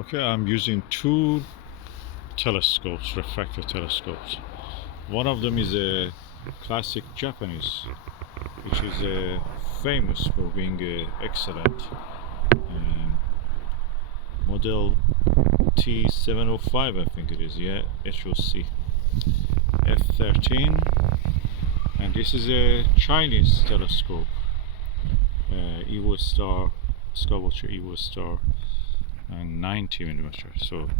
Okay, I'm using two telescopes, refractor telescopes. One of them is a classic Japanese, which is famous for being excellent. Model T705, I think it is, yeah, HOC F13. And this is a Chinese telescope, Evostar, Skywatcher Evostar, and 90mm. So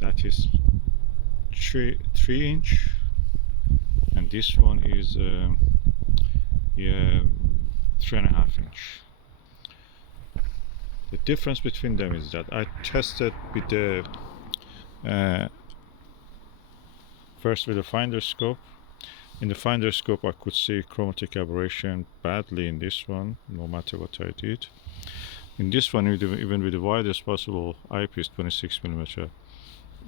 that is 3 inch, and this one is yeah, 3.5 inch. The difference between them is that I tested with the first with the finder scope. In the finder scope I could see chromatic aberration badly in this one, no matter what I did. In this one, even with the widest possible eyepiece 26mm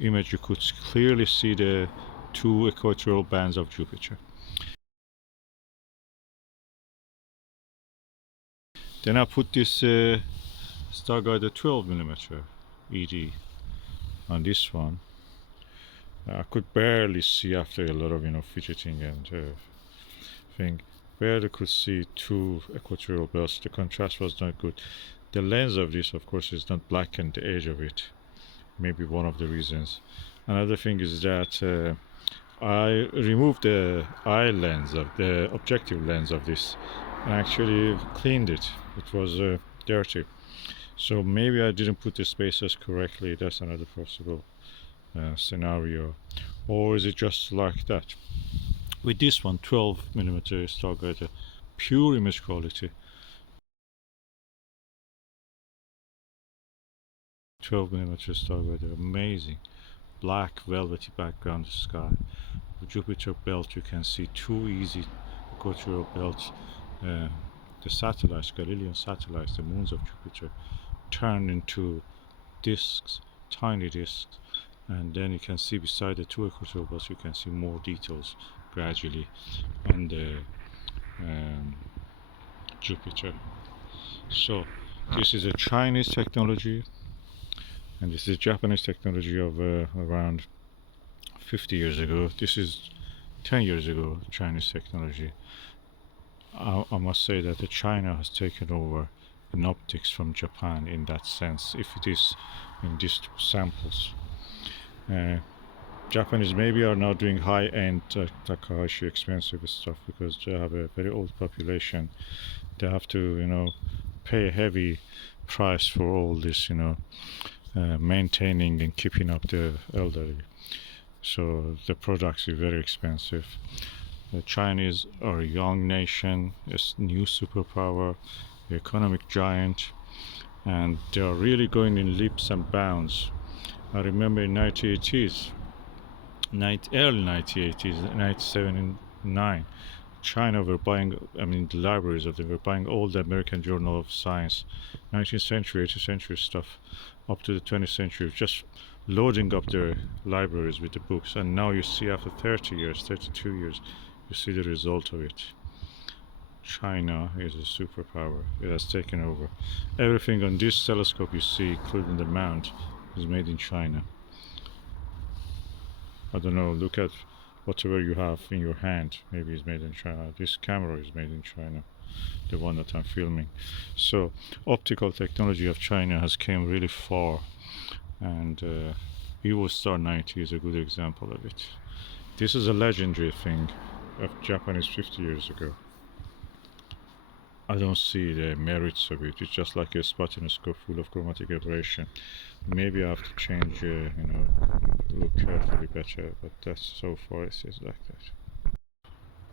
image, you could clearly see the two equatorial bands of Jupiter. Then I put this Starguider 12mm ED on this one. I could barely see after a lot of fidgeting and thing. Barely could see two equatorial belts. The contrast was not good. The lens of this, of course, is not blackened the edge of it. Maybe one of the reasons. Another thing is that I removed the eye lens of the objective lens of this and actually cleaned it. It was dirty. So maybe I didn't put the spacers correctly. That's another possible scenario. Or is it just like that? With this one, 12mm Starguider, pure image quality. 12mm Starguider, amazing. Black velvety background sky. The Jupiter belt, you can see two easy equatorial belts. The satellites, Galilean satellites, the moons of Jupiter, turn into disks, tiny disks, and then you can see beside the two equatorial belts, you can see more details gradually on the Jupiter. So this is a Chinese technology, and this is Japanese technology of around 50 years ago. This is 10 years ago, Chinese technology. I must say that China has taken over in optics from Japan in that sense, if it is in these two samples. Japanese maybe are now doing high-end Takahashi expensive stuff because they have a very old population. They have to, pay a heavy price for all this, maintaining and keeping up the elderly. So the products are very expensive. The Chinese are a young nation, a new superpower, economic giant, and they are really going in leaps and bounds. I remember in 1980s, early 1980s, 97 and 9, China were buying, the libraries of them were buying all the American Journal of Science, 19th century, 18th century stuff, up to the 20th century, just loading up their libraries with the books. And now you see after 30 years, 32 years, you see the result of it. China is a superpower. It has taken over. Everything on this telescope you see, including the mount, is made in China. I don't know, look at whatever you have in your hand, maybe it's made in China. This camera is made in China, the one that I'm filming. So optical technology of China has came really far, and Evostar 90 is a good example of it. This is a legendary thing of Japanese 50 years ago. I don't see the merits of it. It's just like a scope full of chromatic aberration. Maybe I have to change, look carefully better, but that's so far it is like that.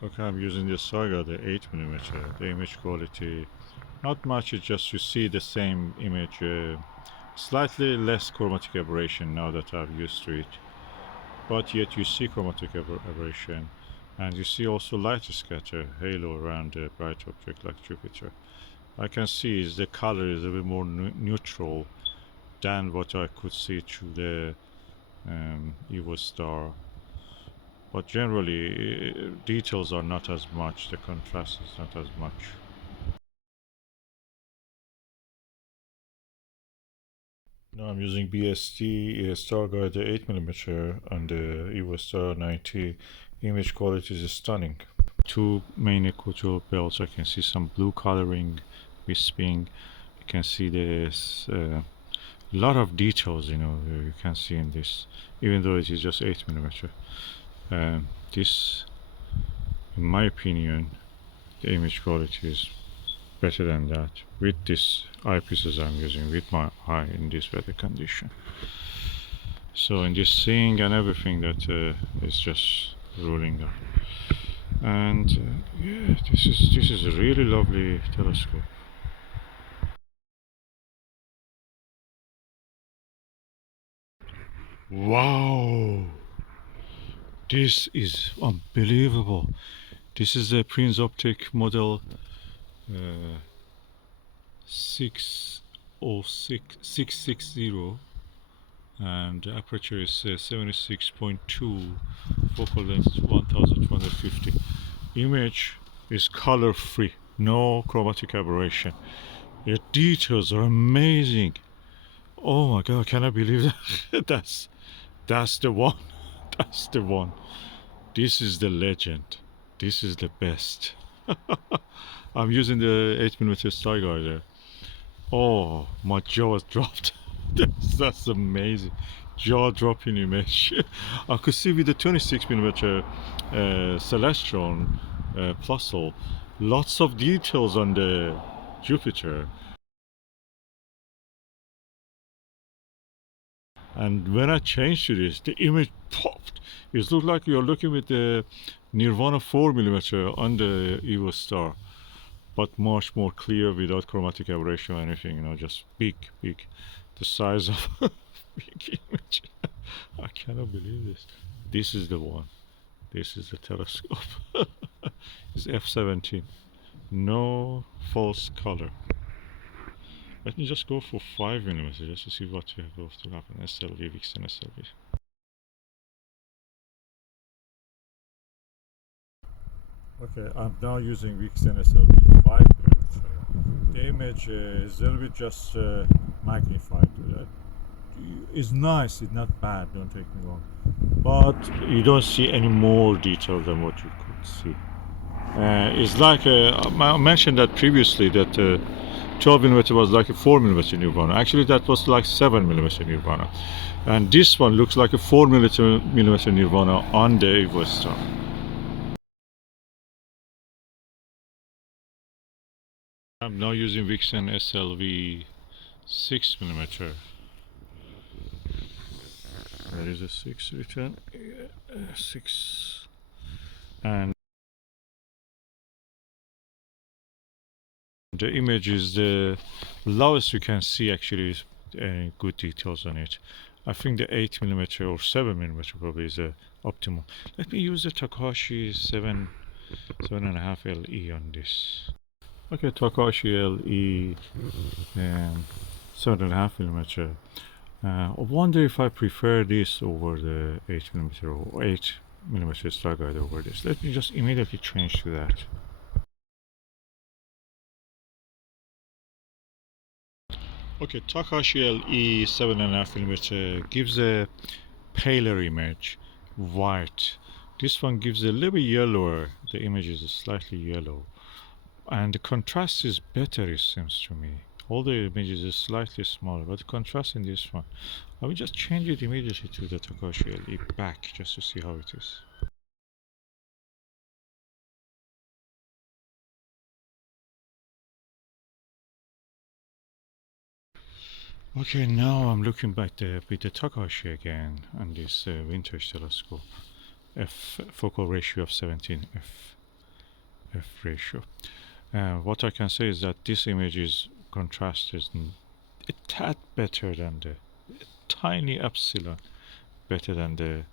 Okay, I'm using the Saga, the 8mm. The image quality, not much, it's just you see the same image, slightly less chromatic aberration now that I've used to it, but yet you see chromatic aberration. And you see also light scatter, halo around a bright object like Jupiter. I can see is the color is a bit more neutral than what I could see through the Evostar. But generally, details are not as much, the contrast is not as much. Now I'm using BST Starguider 8mm on the Evostar 90. Image quality is stunning. Two main equatorial belts. I can see some blue coloring, wisping. You can see there's a lot of details, you can see in this, even though it is just 8mm. This, in my opinion, the image quality is better than that with this eyepieces I'm using with my eye in this weather condition. So in this seeing and everything, that is just ruling out. And yeah, this is a really lovely telescope. Wow, this is unbelievable. This is the Prinz optic model 660, and the aperture is 76.2, focal length 1250. Image is color free, no chromatic aberration. The details are amazing. Oh my god, can I believe that? That's the one. That's the one. This is the legend. This is the best. I'm using the 8mm Starguider. Oh, my jaw dropped. That's amazing. Jaw dropping image. I could see with the 26mm Celestron Plössl, lots of details on the Jupiter. And when I changed to this, the image popped. It looked like you're looking with the Nirvana 4mm on the Evostar, but much more clear without chromatic aberration or anything. Just big, the size of a big image. I cannot believe this. This is the one. This is the telescope. It's f17. No false color. Let me just go for 5mm just to see what we have to happen. SLV, Vixen SLV. Okay, I'm now using Vixen SLV 5mm. The image is a little bit just magnified. It's nice, it's not bad, don't take me wrong. But you don't see any more detail than what you could see. It's like I mentioned that previously that 12mm was like a 4mm Nirvana. Actually, that was like 7mm Nirvana, and this one looks like a 4mm Nirvana on the Evostar. I'm now using Vixen SLV 6mm. There is a 6 written, 6, and the image is the lowest you can see. Actually, is good details on it. I think the 8mm or 7mm probably is optimal. Let me use the Takashi 7.5 LE on this. Okay, Takashi LE 7.5mm. I wonder if I prefer this over the 8mm or 8mm Starguider over this. Let me just immediately change to that. Okay, Takashi LE 7.5mm gives a paler image, white. This one gives a little bit yellower. The image is slightly yellow, and the contrast is better, it seems to me. All the images is slightly smaller, but the contrast in this one, I will just change it immediately to the Takashi LE back just to see how it is. Okay, now I'm looking back with the Takashi again on this vintage telescope. Focal ratio of 17, f ratio. What I can say is that this image is contrast is a tad better than the tiny epsilon, better than the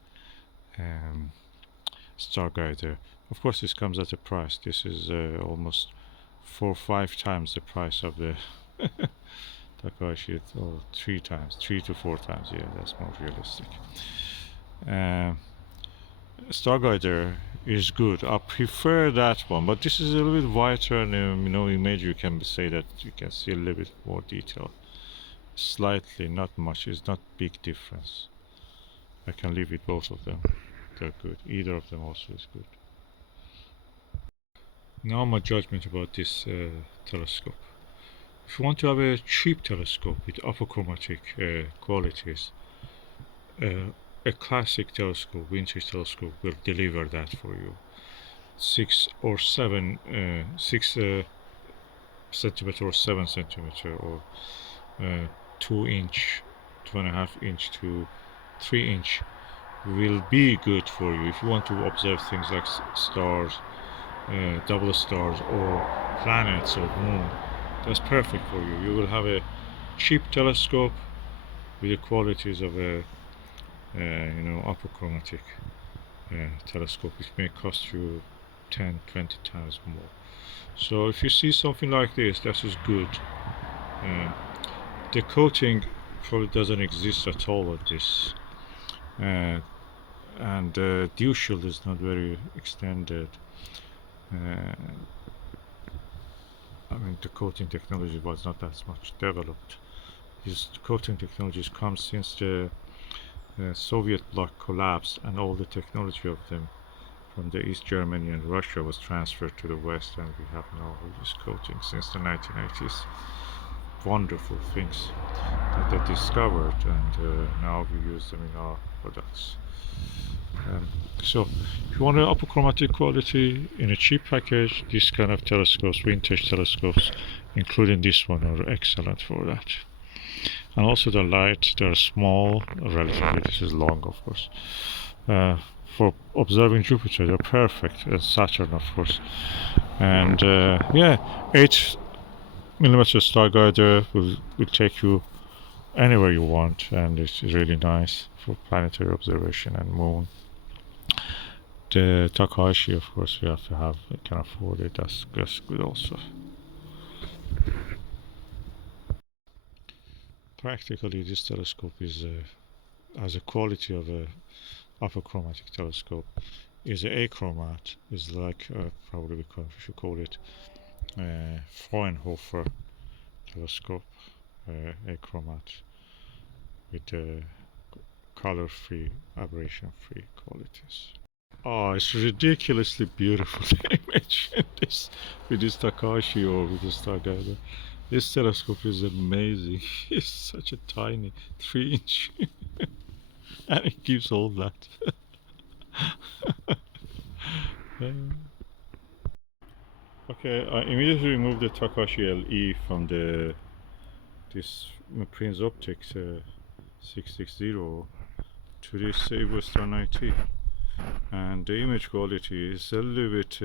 Starguider. Of course, this comes at a price. This is almost 4 or 5 times the price of the Takashi, or 3 times, 3 to 4 times. Yeah, that's more realistic. Starguider is good. I prefer that one, but this is a little bit whiter, and image you can say that you can see a little bit more detail. slightly, not much. It's not big difference. I can live with both of them. They're good. Either of them also is good. Now my judgment about this telescope. If you want to have a cheap telescope with achromatic qualities, a classic telescope, vintage telescope, will deliver that for you. 6 centimeter or 7 centimeter or 2-inch, 2.5-inch to 3-inch will be good for you if you want to observe things like stars, double stars, or planets or moon. That's perfect for you. You will have a cheap telescope with the qualities of a achromatic telescope, which may cost you 10-20 times more. So if you see something like this, that is good. The coating probably doesn't exist at all on this, and the dew shield is not very extended. I mean, the coating technology was not that much developed. These coating technologies come since the Soviet bloc collapsed, and all the technology of them from the East Germany and Russia was transferred to the West, and we have now all this coating since the 1980s. Wonderful things that they discovered, and now we use them in our products. So if you want an achromatic quality in a cheap package, this kind of telescopes, vintage telescopes, including this one, are excellent for that. And also the light, they're small, relatively, this is long of course. For observing Jupiter, they're perfect, and Saturn of course. And yeah, 8mm Starguider will take you anywhere you want, and it's really nice for planetary observation and moon. The Takahashi, of course, you have to have, you can afford it, that's good also. Practically, this telescope is has a quality of a achromatic telescope. Is a achromat, is like probably we should call it Fraunhofer telescope, achromat with color-free, aberration-free qualities. Oh, it's ridiculously beautiful image with this Takashi or with this Starguider. This telescope is amazing. It's such a tiny 3-inch and it gives all that. Okay, I immediately removed the Takashi LE from this Prinz Optics 660 to this Evostar 90, and the image quality is a little bit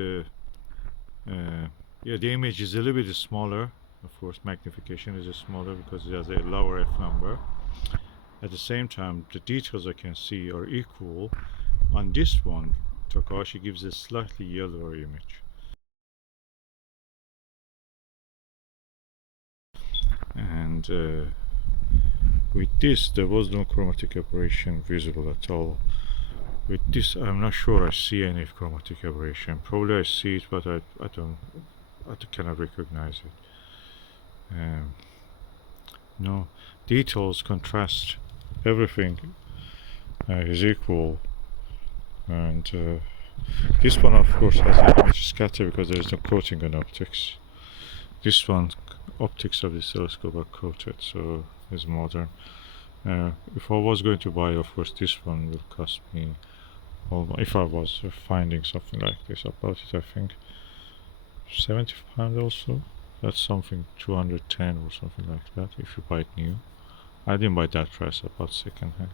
yeah, the image is a little bit smaller. Of course, magnification is smaller because it has a lower f number. At the same time, the details I can see are equal. On this one, Takashi gives a slightly yellower image. And with this, there was no chromatic aberration visible at all. With this, I'm not sure I see any chromatic aberration. Probably I see it, but I cannot recognize it. No, details, contrast, everything is equal. And this one, of course, has an image scatter because there is no coating on optics. This one, optics of this telescope are coated, so it's modern. If I was going to buy, of course, this one will cost me, if I was finding something like this, about it, I think £70 also. That's something 210 or something like that if you buy it new. I didn't buy that price, I bought second hand.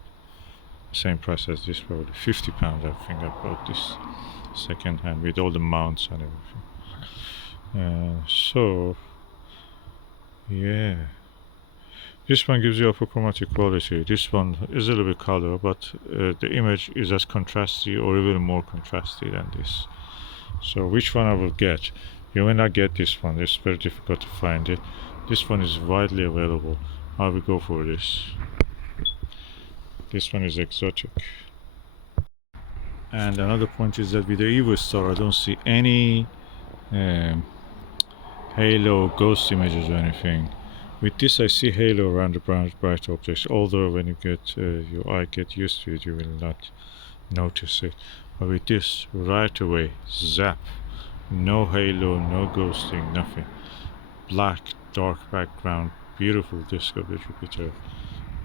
Same price as this, probably £50 I think I bought this second hand with all the mounts and everything. So yeah, this one gives you a chromatic quality. This one is a little bit color, but the image is as contrasty or even more contrasty than this. So which one I will get? You may not get this one, it's very difficult to find it. This one is widely available. I will go for this. This one is exotic. And another point is that with the Evostar I don't see any halo, ghost images or anything. With this I see halo around the bright objects, although when you get your eye get used to it you will not notice it. But with this, right away, zap, no halo, no ghosting, nothing. Black, dark background, beautiful disc of the Jupiter,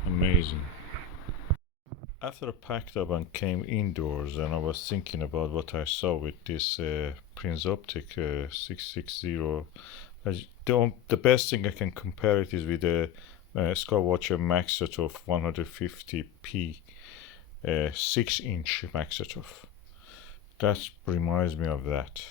amazing. After I packed up and came indoors and I was thinking about what I saw with this Prinz Optic 660, the best thing I can compare it is with the Skywatcher Maxotov 150p 6-inch Maxotov. That reminds me of that.